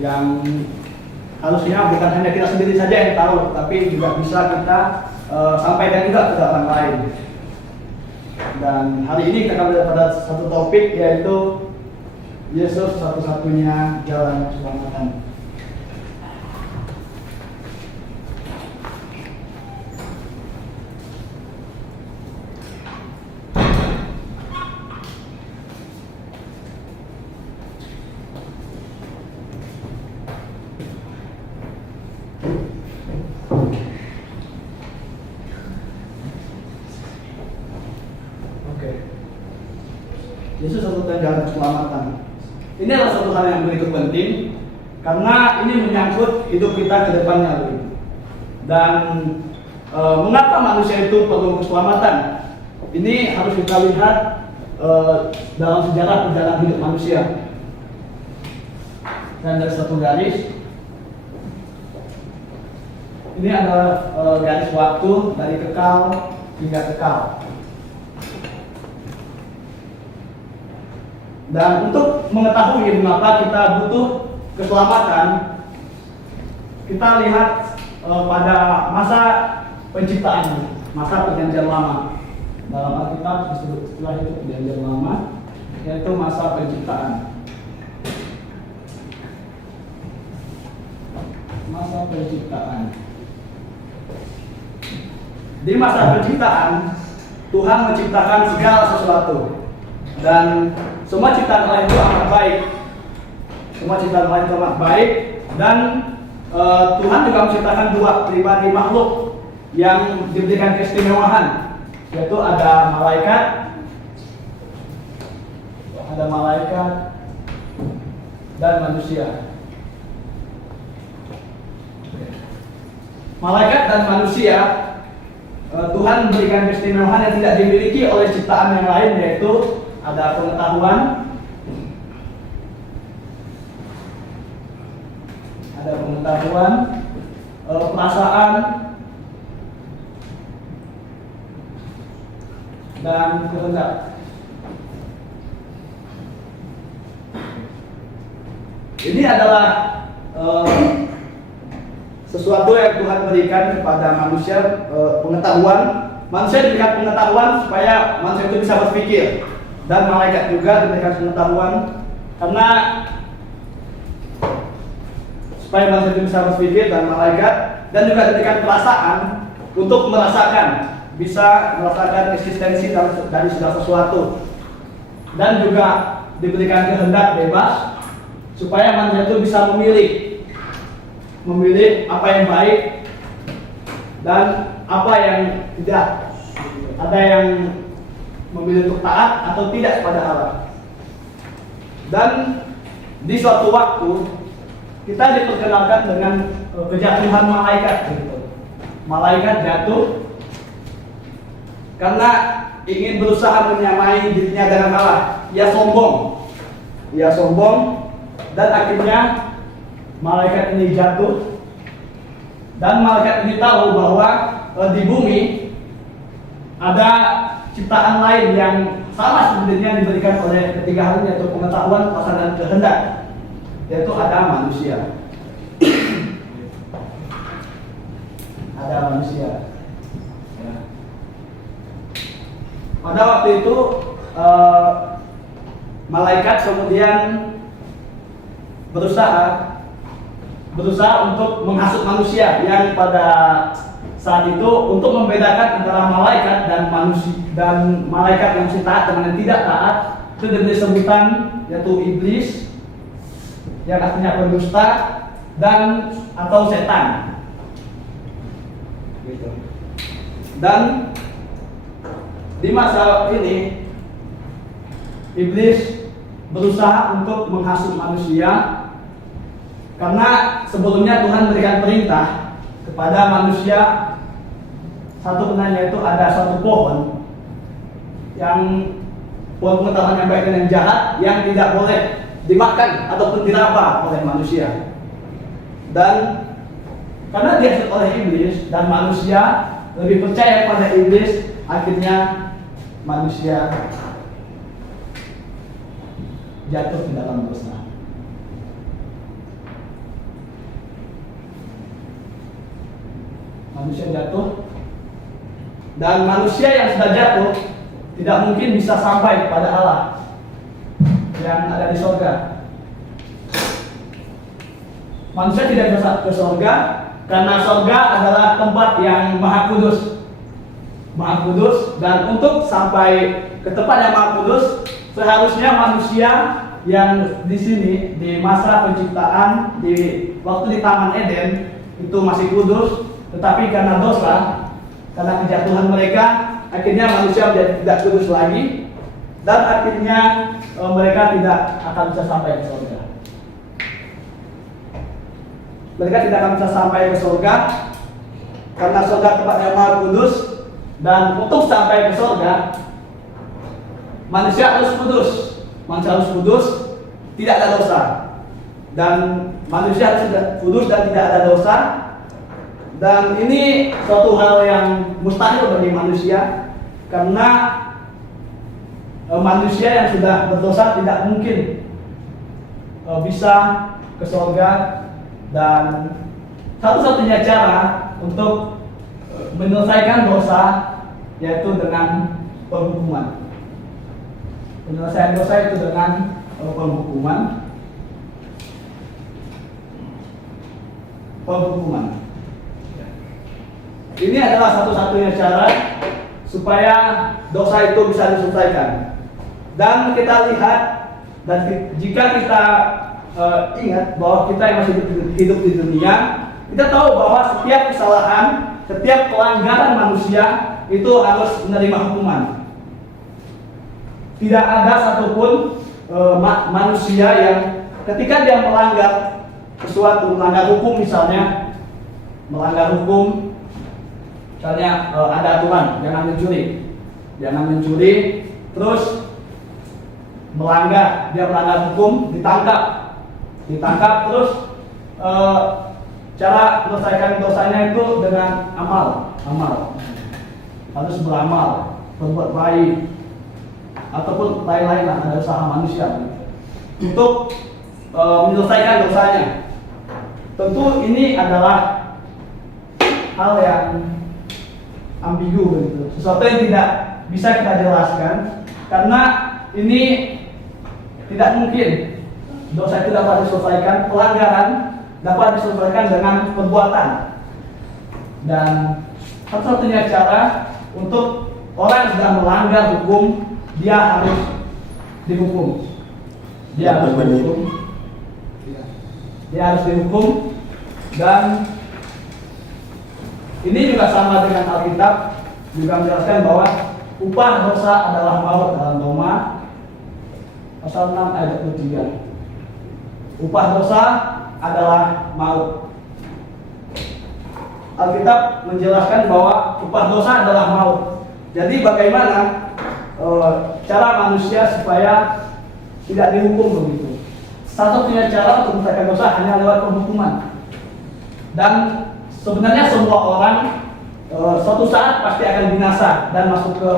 yang harusnya bukan hanya kita sendiri saja yang tahu, tapi juga bisa kita sampaikan juga ke orang lain. Dan hari ini kita akan melihat pada satu topik, yaitu Yesus satu-satunya jalan keselamatan. Yesus satu-satunya jalan keselamatan. Ini adalah satu hal yang begitu penting karena ini menyangkut hidup kita ke depannya. Dan mengapa manusia itu perlu keselamatan? Ini harus kita lihat dalam sejarah perjalanan hidup manusia. Dan dari satu garis, ini adalah garis waktu dari kekal hingga kekal. Dan untuk mengetahui mengapa kita butuh keselamatan, kita lihat pada masa penciptaan, masa perjanjian lama. Dalam Alkitab disebut istilah itu perjanjian lama, yaitu masa penciptaan. Masa penciptaan. Di masa penciptaan, Tuhan menciptakan segala sesuatu. Dan semua ciptaan Allah itu amat baik. Semua ciptaan Allah itu amat baik. Dan Tuhan juga menciptakan dua pribadi makhluk yang diberikan keistimewaan, yaitu ada malaikat dan manusia. Malaikat dan manusia, Tuhan memberikan keistimewaan yang tidak dimiliki oleh ciptaan yang lain, yaitu ada pengetahuan, perasaan, dan kehendak. Ini adalah sesuatu yang Tuhan berikan kepada manusia, pengetahuan. Manusia diberikan pengetahuan supaya manusia itu bisa berpikir. Dan malaikat juga diberikan pengetahuan karena supaya manusia itu bisa berpikir, dan malaikat, dan juga diberikan perasaan untuk bisa merasakan eksistensi dari segala sesuatu, dan juga diberikan kehendak bebas supaya manusia itu bisa memilih apa yang baik dan apa yang tidak. Ada yang memilih untuk taat atau tidak kepada Allah. Dan di suatu waktu kita diperkenalkan dengan kejatuhan malaikat. Malaikat jatuh karena ingin berusaha menyamai dirinya dengan Allah. Ia sombong, dan akhirnya malaikat ini jatuh. Dan malaikat ini tahu bahwa di bumi ada ciptaan lain yang sama sebenarnya diberikan oleh ketiga hal, yaitu pengetahuan, perasaan, dan kehendak, yaitu ada manusia. Ya. Pada waktu itu malaikat kemudian berusaha untuk menghasut manusia, yang pada saat itu untuk membedakan antara malaikat dan manusia, dan malaikat yang taat dengan yang tidak taat, itu diberi sebutan yaitu iblis, yang artinya pendusta, dan atau setan. Gitu. Dan di masa ini iblis berusaha untuk menghasut manusia karena sebelumnya Tuhan berikan perintah kepada manusia satu benarnya, itu ada satu pohon pengetahuan yang baik dan yang jahat yang tidak boleh dimakan ataupun diraba oleh manusia. Dan karena dihasil oleh iblis dan manusia lebih percaya pada iblis, akhirnya manusia jatuh ke dalam dosa. Manusia jatuh, dan manusia yang sudah jatuh tidak mungkin bisa sampai pada Allah yang ada di surga. Manusia tidak bisa ke surga karena surga adalah tempat yang maha kudus. Maha kudus, dan untuk sampai ke tempat yang maha kudus seharusnya manusia yang di sini di masa penciptaan, di waktu di Taman Eden itu masih kudus, tetapi karena dosa, karena kejatuhan mereka, akhirnya manusia menjadi tidak kudus lagi, dan akhirnya mereka tidak akan bisa sampai ke surga. Mereka tidak akan bisa sampai ke surga karena surga tempat yang maha kudus, dan untuk sampai ke surga manusia harus kudus. Manusia harus kudus, tidak ada dosa. Dan manusia harus kudus dan tidak ada dosa. Dan ini suatu hal yang mustahil bagi manusia, karena manusia yang sudah berdosa tidak mungkin bisa ke surga. Dan satu-satunya cara untuk menyelesaikan dosa yaitu dengan penghukuman. Penyelesaian dosa itu dengan penghukuman. Ini adalah satu-satunya cara supaya dosa itu bisa diselesaikan. Dan kita lihat, dan jika kita ingat bahwa kita yang masih hidup di dunia, kita tahu bahwa setiap kesalahan, setiap pelanggaran manusia itu harus menerima hukuman. Tidak ada satupun manusia yang ketika dia melanggar sesuatu, melanggar hukum misalnya, ada aturan jangan mencuri, terus dia melanggar hukum, ditangkap, terus cara menyelesaikan dosanya itu dengan amal, harus beramal, berbuat baik, ataupun lain-lain lah, ada usaha manusia untuk menyelesaikan dosanya. Tentu ini adalah hal yang ambigu begitu, sesuatu yang tidak bisa kita jelaskan, karena ini tidak mungkin dosa itu dapat diselesaikan, pelanggaran dapat diselesaikan dengan perbuatan. Dan satu-satunya cara untuk orang yang sudah melanggar hukum, dia harus dihukum. Dia harus dihukum. Dan ini juga sama dengan Alkitab, juga menjelaskan bahwa upah dosa adalah maut dalam Roma pasal 6 ayat 23. Upah dosa adalah maut. Alkitab menjelaskan bahwa upah dosa adalah maut. Jadi bagaimana cara manusia supaya tidak dihukum begitu? Satu-satunya cara untuk menyelesaikan dosa hanya lewat penghukuman. Dan sebenarnya semua orang suatu saat pasti akan binasa dan masuk ke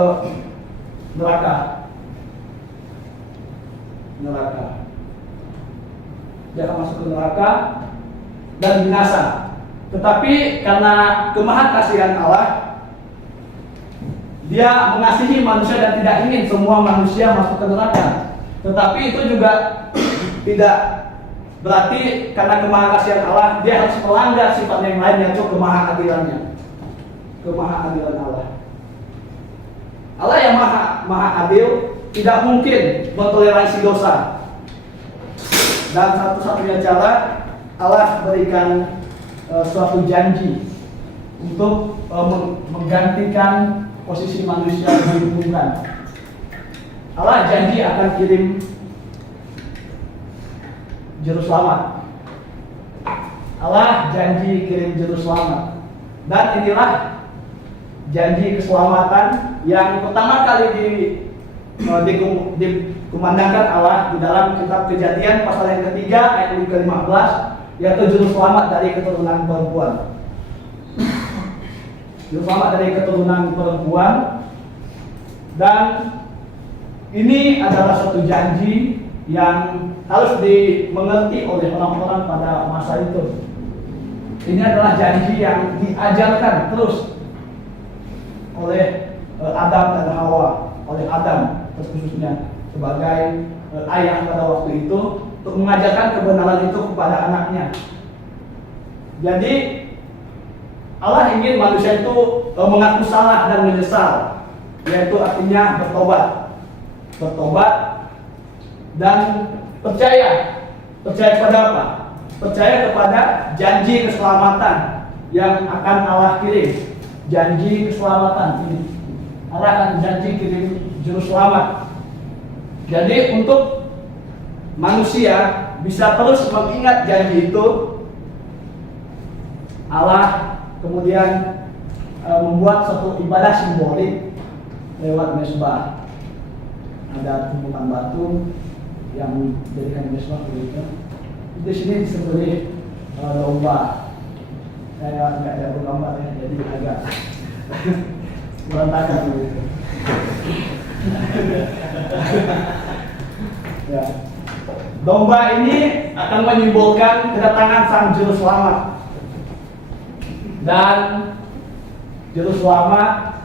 neraka. Dia akan masuk ke neraka dan binasa. Tetapi karena kemahakasihan Allah, Dia mengasihi manusia dan tidak ingin semua manusia masuk ke neraka. Tetapi itu juga tidak berarti karena kemahakasihan Allah Dia harus melanggar sifat yang lain, yaitu kemahadilannya. Kemahadilan Allah. Allah yang maha adil tidak mungkin mentoleransi dosa. Dan satu-satunya cara Allah berikan suatu janji untuk menggantikan posisi manusia yang dihukumkan. Allah janji akan kirim juru selamat. Allah janji kirim juru selamat. Dan inilah janji keselamatan yang pertama kali dikumandangkan Allah di dalam kitab Kejadian pasal yang ketiga ayat yang ke-15, yaitu juru selamat dari keturunan perempuan. Juru selamat dari keturunan perempuan. Dan ini adalah satu janji yang harus dimengerti oleh orang-orang pada masa itu. Ini adalah janji yang diajarkan terus oleh Adam dan Hawa, oleh Adam khususnya sebagai ayah pada waktu itu untuk mengajarkan kebenaran itu kepada anaknya. Jadi Allah ingin manusia itu mengaku salah dan menyesal, yaitu artinya bertobat dan percaya kepada apa? Percaya kepada janji keselamatan yang akan Allah kirim. Janji keselamatan ini, Allah akan janji kirim juru selamat. Jadi untuk manusia bisa terus mengingat janji itu, Allah kemudian membuat satu ibadah simbolik lewat mesbah. Ada tumpukan batu yang dijadikan mesbah begitu. Di sini disebut domba. Saya nggak ada gambar ya, jadi agak berantakan begitu. Ya. Domba ini akan menyimbolkan kedatangan sang juru selamat. Dan juru selamat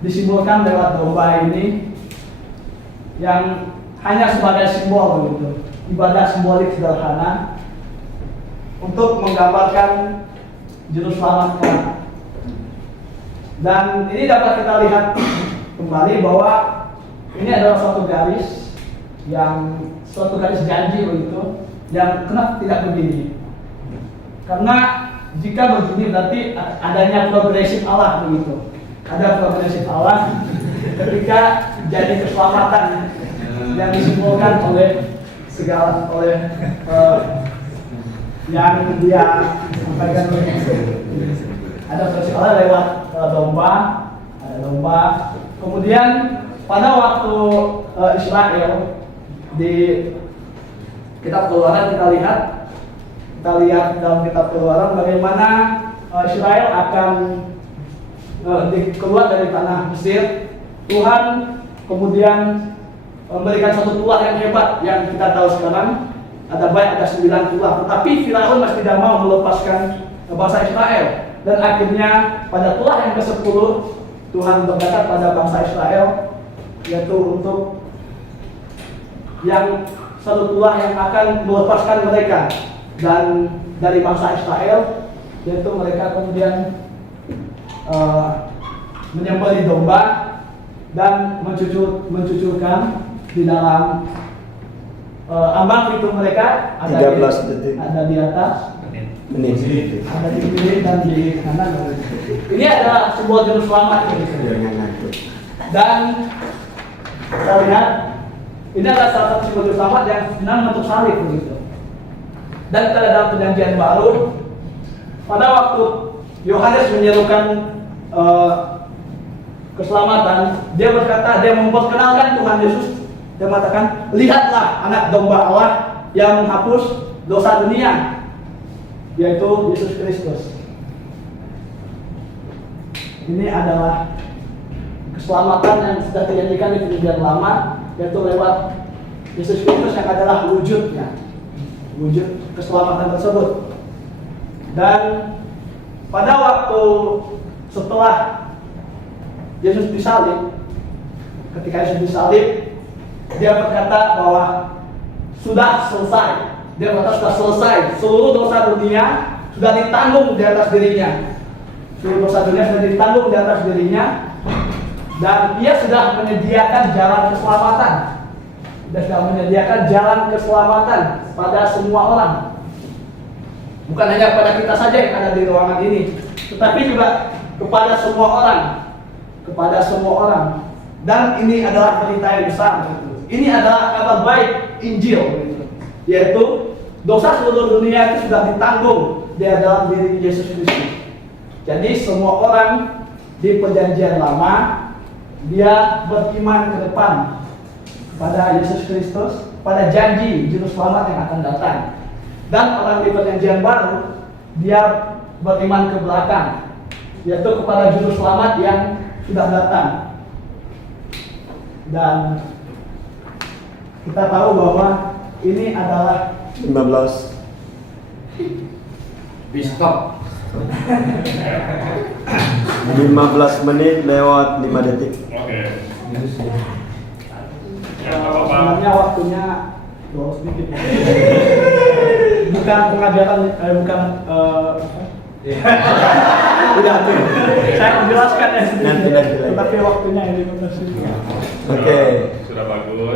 disimbolkan lewat domba ini yang hanya sebagai simbol begitu. Ibadah simbolik sederhana untuk menggambarkan juru selamat kelak. Dan ini dapat kita lihat kembali bahwa ini adalah suatu garis janji begitu, yang kenapa tidak begini? Karena jika begini berarti adanya progresif Allah begitu. Ada progresif Allah ketika jadi keselamatan yang disimbolkan oleh yang dia sampaikan. Ada progresif Allah lewat ada domba. Kemudian pada waktu Israel di kitab Keluaran kita lihat dalam kitab Keluaran bagaimana Israel akan keluar dari tanah Mesir. Tuhan kemudian memberikan satu tulah yang hebat yang kita tahu sekarang. Ada 9 tulah, tetapi Firaun masih tidak mau melepaskan bangsa Israel. Dan akhirnya pada tulah yang ke-10 Tuhan berkata pada bangsa Israel, yaitu untuk yang satu tulah yang akan melepaskan mereka dan dari bangsa Israel, yaitu mereka kemudian menyembelih domba dan mencucurkan di dalam ambang pintu mereka ada 13 detik. Ada di atas Menit. ada di kiri dan di kanan. Ini adalah sebuah juru selamat dan kita lihat ini adalah salah satu simbol juru selamat yang senang bentuk salib begitu. Dan kita dalam perjanjian baru pada waktu Yohanes menyerukan keselamatan, dia berkata, dia memperkenalkan Tuhan Yesus. Dia mengatakan, lihatlah anak domba Allah yang menghapus dosa dunia, yaitu Yesus Kristus. Ini adalah keselamatan yang sudah dijanjikan di perjanjian lama, yaitu lewat Yesus Kristus yang adalah wujud keselamatan tersebut. Dan pada waktu setelah Yesus disalib, ketika Yesus disalib, dia berkata bahwa sudah selesai. Dia berkata sudah selesai. Seluruh dosa dunia sudah ditanggung di atas dirinya. Seluruh dosa dunia sudah ditanggung di atas dirinya. Dan dia sudah menyediakan jalan keselamatan. Dia sudah menyediakan jalan keselamatan pada semua orang. Bukan hanya pada kita saja yang ada di ruangan ini, tetapi juga kepada semua orang. Kepada semua orang. Dan ini adalah berita yang besar. Ini adalah kabar baik Injil, yaitu dosa seluruh dunia itu sudah ditanggung di dalam diri Yesus Kristus. Jadi semua orang di perjanjian lama dia beriman ke depan kepada Yesus Kristus, pada janji juru selamat yang akan datang. Dan orang di perjanjian baru dia beriman ke belakang, yaitu kepada juru selamat yang sudah datang. Dan kita tahu bahwa ini adalah 15. Stop. 15 menit lewat 5 detik. Oke. Ya, nggak apa-apa. Sebenarnya waktunya boros sedikit. Bukan pengajaran, bukan tidak tuh. Saya menjelaskan ya sedikit. Nanti lagi. Tapi waktunya yang 15 menit. Oke. Sudah bagus.